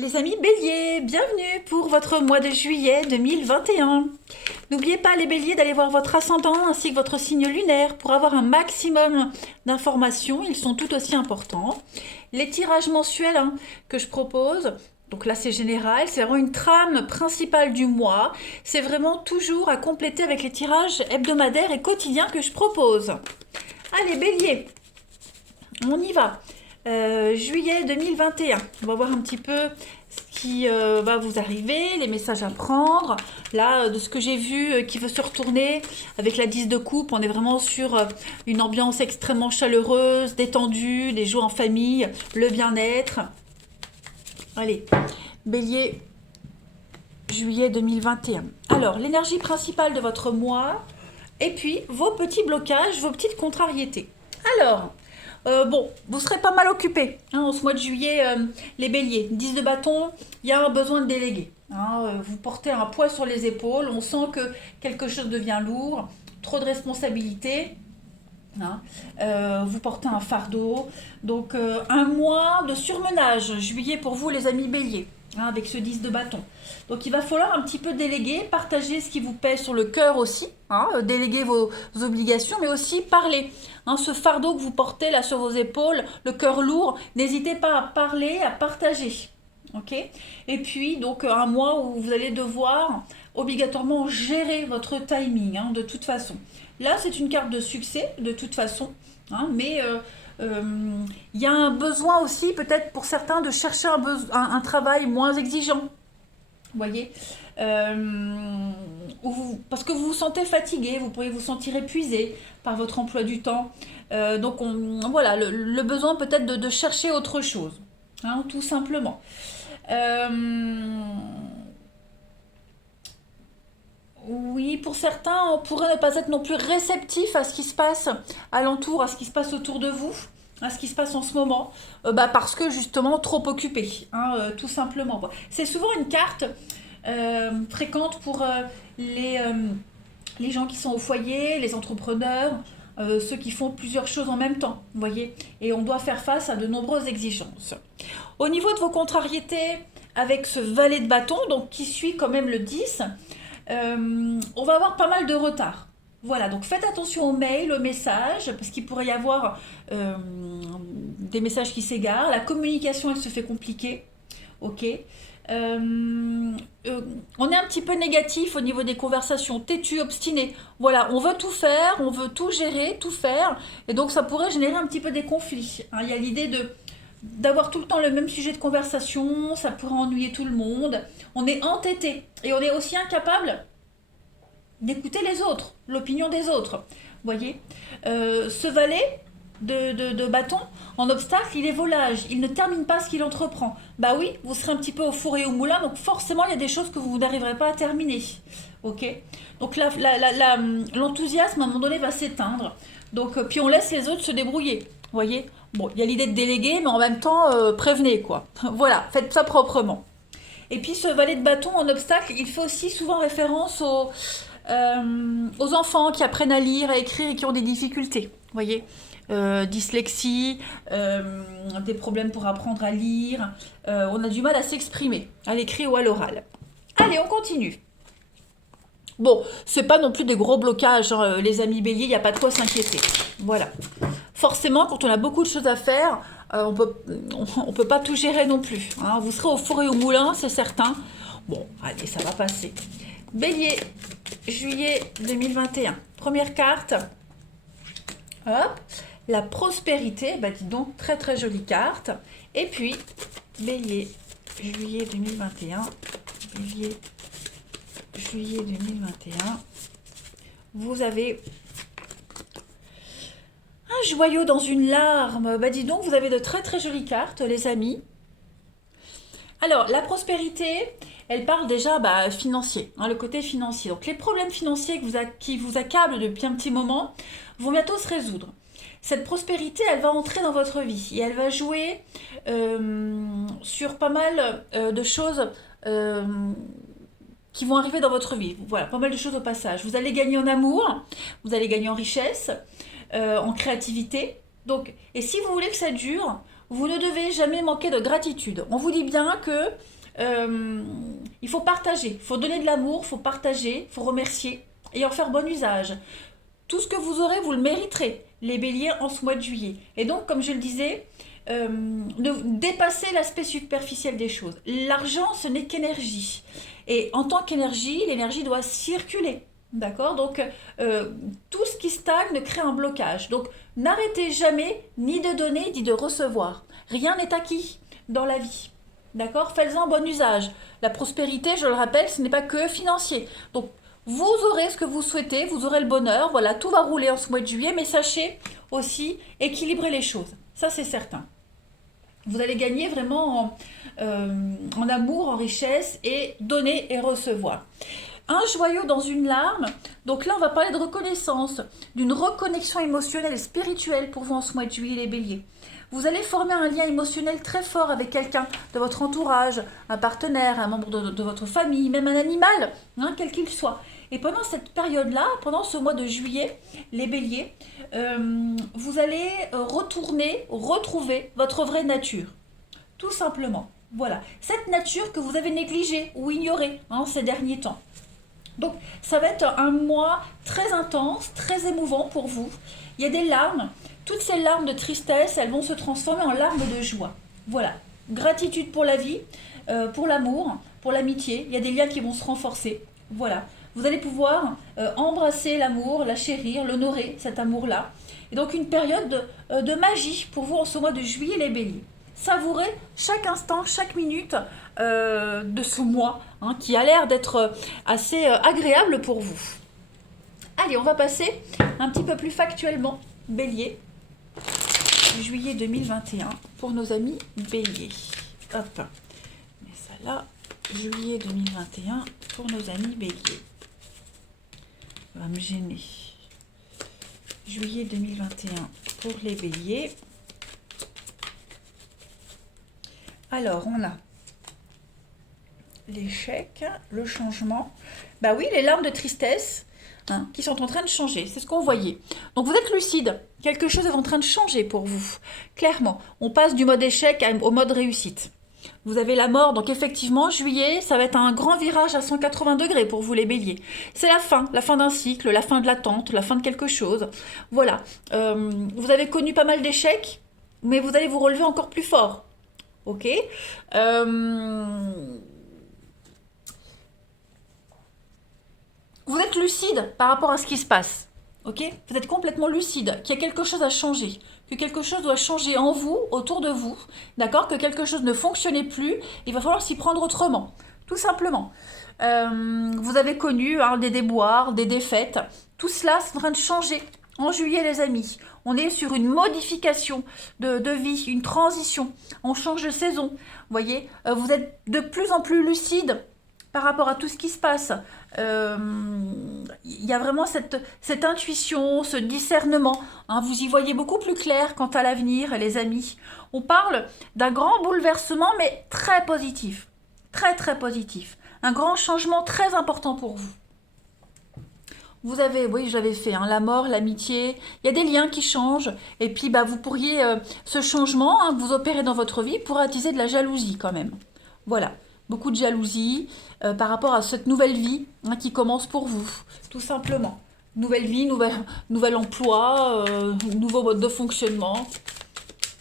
Les amis béliers, bienvenue pour votre mois de juillet 2021. N'oubliez pas les béliers d'aller voir votre ascendant ainsi que votre signe lunaire pour avoir un maximum d'informations, ils sont tout aussi importants. Les tirages mensuels que je propose, donc là c'est général, c'est vraiment une trame principale du mois, c'est vraiment toujours à compléter avec les tirages hebdomadaires et quotidiens que je propose. Allez béliers, on y va. Juillet 2021. On va voir un petit peu ce qui va vous arriver, les messages à prendre. Là, de ce que j'ai vu, qui veut se retourner avec la 10 de coupe, on est vraiment sur une ambiance extrêmement chaleureuse, détendue, les jours en famille, le bien-être. Allez, bélier, juillet 2021. Alors, l'énergie principale de votre mois, et puis vos petits blocages, vos petites contrariétés. Alors, bon, vous serez pas mal occupé en ce mois de juillet, les béliers. 10 de bâton, il y a un besoin de déléguer. Vous portez un poids sur les épaules, on sent que quelque chose devient lourd, trop de responsabilités. Vous portez un fardeau. Donc, un mois de surmenage, juillet pour vous, les amis béliers. Avec ce 10 de bâton. Donc il va falloir un petit peu déléguer, partager ce qui vous pèse sur le cœur aussi, déléguer vos obligations, mais aussi parler. Ce fardeau que vous portez là sur vos épaules, le cœur lourd, n'hésitez pas à parler, à partager. Ok. Et puis donc un mois où vous allez devoir obligatoirement gérer votre timing, de toute façon. Là c'est une carte de succès de toute façon, mais il y a un besoin aussi, peut-être pour certains, de chercher un travail moins exigeant. Vous voyez, parce que vous vous sentez fatigué, vous pourriez vous sentir épuisé par votre emploi du temps. Donc, voilà, le besoin peut-être de chercher autre chose, tout simplement. Oui, pour certains, on pourrait ne pas être non plus réceptif à ce qui se passe alentour, à ce qui se passe autour de vous, à ce qui se passe en ce moment, parce que justement trop occupé, tout simplement. C'est souvent une carte fréquente pour les gens qui sont au foyer, les entrepreneurs, ceux qui font plusieurs choses en même temps, vous voyez, et on doit faire face à de nombreuses exigences. Au niveau de vos contrariétés, avec ce valet de bâton, donc qui suit quand même le 10, on va avoir pas mal de retard. Voilà, donc faites attention aux mails, aux messages, parce qu'il pourrait y avoir des messages qui s'égarent. La communication, elle se fait compliquée. Ok. On est un petit peu négatif au niveau des conversations, têtu, obstiné. Voilà, on veut tout faire, on veut tout gérer, tout faire, et donc ça pourrait générer un petit peu des conflits. Il y a l'idée d'avoir tout le temps le même sujet de conversation, ça pourrait ennuyer tout le monde. On est entêté et on est aussi incapable d'écouter les autres, l'opinion des autres. Vous voyez, ce valet de bâton, en obstacle, il est volage, il ne termine pas ce qu'il entreprend. Bah oui, vous serez un petit peu au four et au moulin, donc forcément il y a des choses que vous n'arriverez pas à terminer. Ok. Donc l'enthousiasme à un moment donné va s'éteindre. Donc puis on laisse les autres se débrouiller. Vous voyez. Bon, il y a l'idée de déléguer, mais en même temps prévenez quoi. Voilà, faites ça proprement. Et puis ce valet de bâton en obstacle, il fait aussi souvent référence aux enfants qui apprennent à lire, à écrire et qui ont des difficultés. Vous voyez, dyslexie, des problèmes pour apprendre à lire. On a du mal à s'exprimer, à l'écrit ou à l'oral. Allez, on continue. Bon, c'est pas non plus des gros blocages, les amis béliers, il n'y a pas de quoi s'inquiéter. Voilà. Forcément, quand on a beaucoup de choses à faire, on peut pas tout gérer non plus. Vous serez au four et au moulin, c'est certain. Bon, allez, ça va passer. Bélier, juillet 2021. Première carte. Hop. La prospérité. Bah, dis donc, très très jolie carte. Et puis, bélier, juillet 2021. Bélier, juillet 2021. Vous avez un joyau dans une larme. Bah dis donc, vous avez de très très jolies cartes, les amis. Alors, la prospérité, elle parle déjà financier, le côté financier. Donc, les problèmes financiers qui vous accablent depuis un petit moment vont bientôt se résoudre. Cette prospérité, elle va entrer dans votre vie et elle va jouer sur pas mal de choses qui vont arriver dans votre vie. Voilà, pas mal de choses au passage. Vous allez gagner en amour, vous allez gagner en richesse, en créativité. Donc, et si vous voulez que ça dure, vous ne devez jamais manquer de gratitude. On vous dit bien que il faut partager, il faut donner de l'amour, il faut partager, il faut remercier et en faire bon usage. Tout ce que vous aurez, vous le mériterez, les béliers, en ce mois de juillet. Et donc, comme je le disais, ne dépassez l'aspect superficiel des choses. L'argent, ce n'est qu'énergie. Et en tant qu'énergie, l'énergie doit circuler. D'accord? Donc, tout ce qui stagne crée un blocage. Donc, n'arrêtez jamais ni de donner ni de recevoir. Rien n'est acquis dans la vie. D'accord? Faites-en bon usage. La prospérité, je le rappelle, ce n'est pas que financier. Donc, vous aurez ce que vous souhaitez, vous aurez le bonheur. Voilà, tout va rouler en ce mois de juillet, mais sachez aussi équilibrer les choses. Ça, c'est certain. Vous allez gagner vraiment en amour, en richesse et donner et recevoir. Un joyau dans une larme. Donc là, on va parler de reconnaissance, d'une reconnexion émotionnelle et spirituelle pour vous en ce mois de juillet, les béliers. Vous allez former un lien émotionnel très fort avec quelqu'un de votre entourage, un partenaire, un membre de votre famille, même un animal, hein, quel qu'il soit. Et pendant cette période-là, pendant ce mois de juillet, les béliers, vous allez retrouver votre vraie nature. Tout simplement. Voilà. Cette nature que vous avez négligée ou ignorée ces derniers temps. Donc, ça va être un mois très intense, très émouvant pour vous. Il y a des larmes. Toutes ces larmes de tristesse, elles vont se transformer en larmes de joie. Voilà. Gratitude pour la vie, pour l'amour, pour l'amitié. Il y a des liens qui vont se renforcer. Voilà. Vous allez pouvoir embrasser l'amour, la chérir, l'honorer, cet amour-là. Et donc, une période de magie pour vous en ce mois de juillet, les béliers. Savourez chaque instant, chaque minute de ce mois qui a l'air d'être assez agréable pour vous. Allez, on va passer un petit peu plus factuellement, bélier, juillet 2021, pour nos amis béliers. Hop, mais ça là, juillet 2021, pour nos amis béliers. Ça va me gêner. Juillet 2021, pour les béliers. Alors, on a l'échec, le changement. Bah oui, les larmes de tristesse qui sont en train de changer. C'est ce qu'on voyait. Donc, vous êtes lucide. Quelque chose est en train de changer pour vous. Clairement, on passe du mode échec au mode réussite. Vous avez la mort. Donc, effectivement, juillet, ça va être un grand virage à 180 degrés pour vous, les béliers. C'est la fin d'un cycle, la fin de l'attente, la fin de quelque chose. Voilà. Vous avez connu pas mal d'échecs, mais vous allez vous relever encore plus fort. Ok, vous êtes lucide par rapport à ce qui se passe. Ok, vous êtes complètement lucide, qu'il y a quelque chose à changer, que quelque chose doit changer en vous, autour de vous, d'accord, que quelque chose ne fonctionnait plus, il va falloir s'y prendre autrement, tout simplement. Vous avez connu des déboires, des défaites, tout cela c'est en train de changer. En juillet, les amis, on est sur une modification de vie, une transition. On change de saison. Vous voyez, vous êtes de plus en plus lucide par rapport à tout ce qui se passe. Il y a vraiment cette intuition, ce discernement. Vous y voyez beaucoup plus clair quant à l'avenir, les amis. On parle d'un grand bouleversement, mais très positif. Très, très positif. Un grand changement très important pour vous. Vous avez, oui, j'avais fait la mort, l'amitié, il y a des liens qui changent. Et puis, vous pourriez, ce changement que vous opérez dans votre vie pourrait attiser de la jalousie quand même. Voilà, beaucoup de jalousie par rapport à cette nouvelle vie qui commence pour vous, tout simplement. Nouvelle vie, nouvel emploi, nouveau mode de fonctionnement.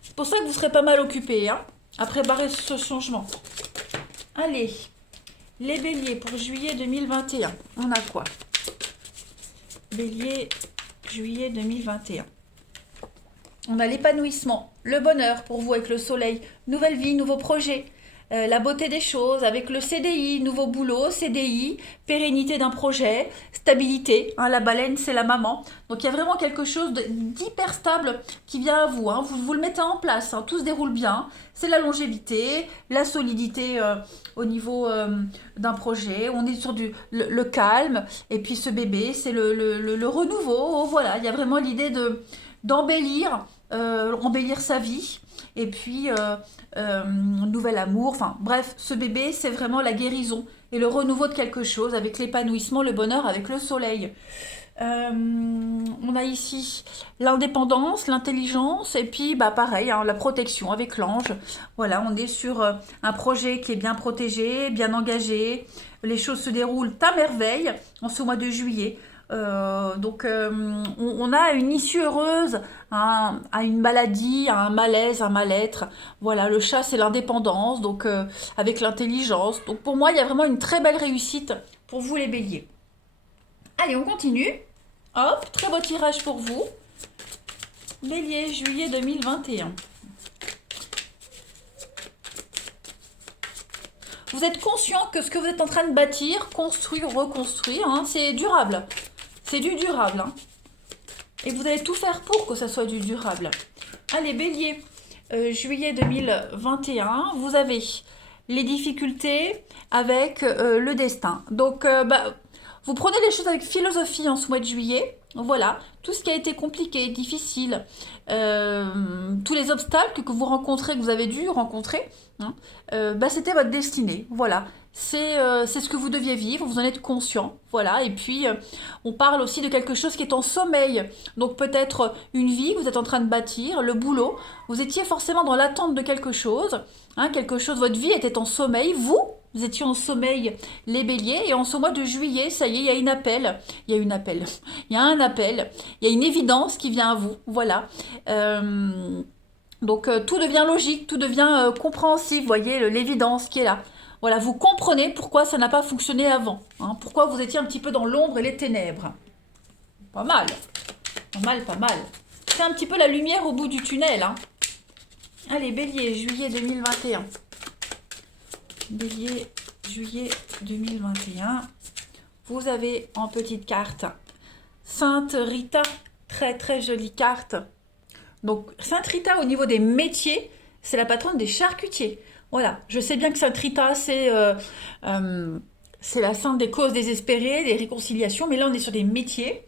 C'est pour ça que vous serez pas mal occupés à préparer ce changement. Allez, les béliers pour juillet 2021, on a quoi ? Bélier, juillet 2021. On a l'épanouissement, le bonheur pour vous avec le soleil, nouvelle vie, nouveaux projets, la beauté des choses avec le CDI, nouveau boulot, CDI, pérennité d'un projet, stabilité. La baleine, c'est la maman. Donc, il y a vraiment quelque chose d'hyper stable qui vient à vous. Vous le mettez en place, tout se déroule bien. C'est la longévité, la solidité au niveau d'un projet. On est sur le calme. Et puis, ce bébé, c'est le renouveau. Voilà, il y a vraiment l'idée d'embellir sa vie. Et puis, nouvel amour. Enfin, bref, ce bébé, c'est vraiment la guérison et le renouveau de quelque chose avec l'épanouissement, le bonheur, avec le soleil. On a ici l'indépendance, l'intelligence et puis bah, pareil, hein, la protection avec l'ange. Voilà, on est sur un projet qui est bien protégé, bien engagé. Les choses se déroulent à merveille en ce mois de juillet. On a une issue heureuse à une maladie, à un malaise, un mal-être. Voilà, le chat c'est l'indépendance, avec l'intelligence. Donc pour moi, il y a vraiment une très belle réussite pour vous les béliers. Allez, on continue. Hop, très beau tirage pour vous. Bélier, juillet 2021. Vous êtes conscient que ce que vous êtes en train de bâtir, construire, reconstruire, hein, c'est durable. C'est du durable. Hein. Et vous allez tout faire pour que ça soit du durable. Allez, Bélier, juillet 2021, vous avez les difficultés avec le destin. Vous prenez les choses avec philosophie en ce mois de juillet. Voilà, tout ce qui a été compliqué, difficile, tous les obstacles que vous rencontrez, que vous avez dû rencontrer, hein, c'était votre destinée. Voilà, c'est ce que vous deviez vivre, vous en êtes conscient. Voilà, et puis on parle aussi de quelque chose qui est en sommeil. Donc peut-être une vie que vous êtes en train de bâtir, le boulot. Vous étiez forcément dans l'attente de quelque chose, hein, votre vie était en sommeil, vous étiez en sommeil, les béliers, et en ce mois de juillet, ça y est, il y a un appel, il y a un appel, il y a une évidence qui vient à vous, voilà. Tout devient logique, tout devient compréhensif, vous voyez, l'évidence qui est là. Voilà, vous comprenez pourquoi ça n'a pas fonctionné avant, hein, pourquoi vous étiez un petit peu dans l'ombre et les ténèbres. Pas mal, pas mal, pas mal. C'est un petit peu la lumière au bout du tunnel, hein. Allez, bélier, juillet 2021. Bélier, juillet 2021. Vous avez en petite carte Sainte Rita, très très jolie carte. Donc Sainte Rita au niveau des métiers, c'est la patronne des charcutiers. Voilà, je sais bien que Sainte Rita c'est la sainte des causes désespérées, des réconciliations, mais là on est sur des métiers.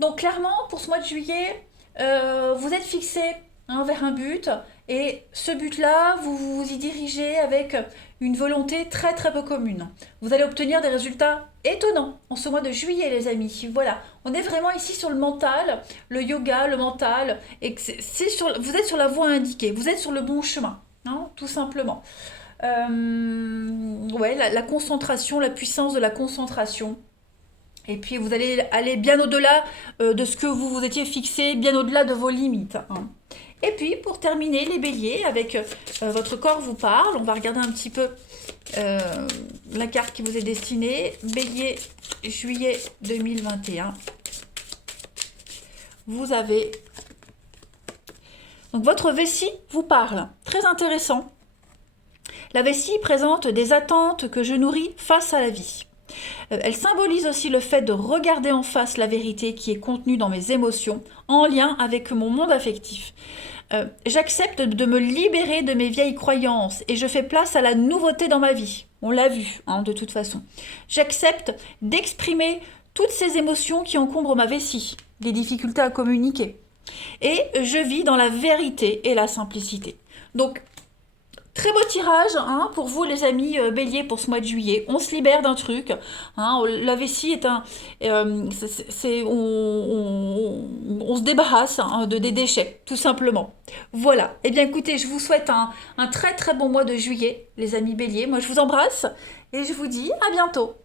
Donc clairement pour ce mois de juillet, vous êtes fixé vers un but et ce but-là, vous vous y dirigez avec une volonté très très peu commune. Vous allez obtenir des résultats étonnants en ce mois de juillet, les amis. Voilà, on est vraiment ici sur le mental, le yoga, le mental, et vous êtes sur la voie indiquée, vous êtes sur le bon chemin, hein, tout simplement. La concentration, la puissance de la concentration. Et puis vous allez aller bien au-delà de ce que vous vous étiez fixé, bien au-delà de vos limites. Hein. Et puis pour terminer, les béliers, avec votre corps vous parle, on va regarder un petit peu la carte qui vous est destinée. Bélier, juillet 2021. Vous avez... Donc votre vessie vous parle, très intéressant. La vessie présente des attentes que je nourris face à la vie. Elle symbolise aussi le fait de regarder en face la vérité qui est contenue dans mes émotions, en lien avec mon monde affectif. J'accepte de me libérer de mes vieilles croyances et je fais place à la nouveauté dans ma vie. On l'a vu, hein, de toute façon. J'accepte d'exprimer toutes ces émotions qui encombrent ma vessie, des difficultés à communiquer. Et je vis dans la vérité et la simplicité. Donc, très beau tirage hein, pour vous les amis béliers pour ce mois de juillet. On se libère d'un truc. Hein, la vessie est un... on se débarrasse hein, des déchets, tout simplement. Voilà. Eh bien écoutez, je vous souhaite un très très bon mois de juillet, les amis béliers. Moi je vous embrasse et je vous dis à bientôt.